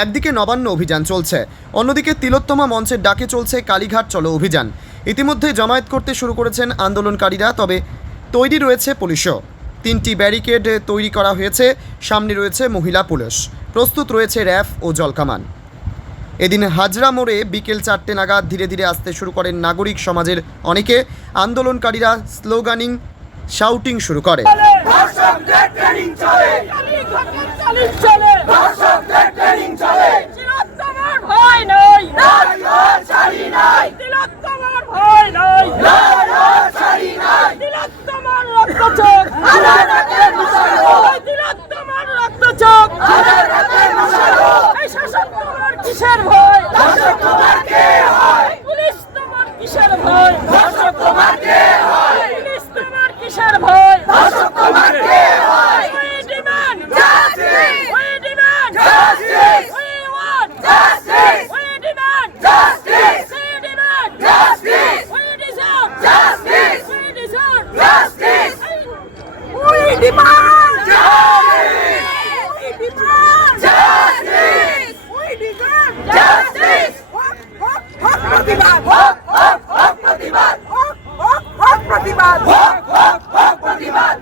একদিকে নবান্ন অভিযান চলছে, অন্যদিকে তিলোত্তমা মঞ্চের ডাকে চলছে কালীঘাট চলো অভিযান। ইতিমধ্যে জমায়েত করতে শুরু করেছেন আন্দোলনকারীরা, তবে তৈরি রয়েছে পুলিশও। তিনটি ব্যারিকেড তৈরি করা হয়েছে, সামনে রয়েছে মহিলা পুলিশ। প্রস্তুত রয়েছে র্যাফ ও জলকামান। এদিন হাজরা মোড়ে বিকেল চারটে নাগাদ ধীরে ধীরে আসতে শুরু করেন নাগরিক সমাজের অনেকে। আন্দোলনকারীরা স্লোগানিং শাউটিং শুরু করে। শাসক তোমার কিসের ভয় ধর্ষক তোমার কে হয় পুলিশ তোমার কিসের ভয় ধর্ষক তোমার কে হয় পুলিশ তোমার কিসের ভয় ধর্ষক তোমার কে হয় deserve Justice! We demand Justice! Justice! হক হক হক প্রতিবাদ হক হক হক প্রতিবাদ হক হক হক প্রতিবাদ হক হক হক প্রতিবাদ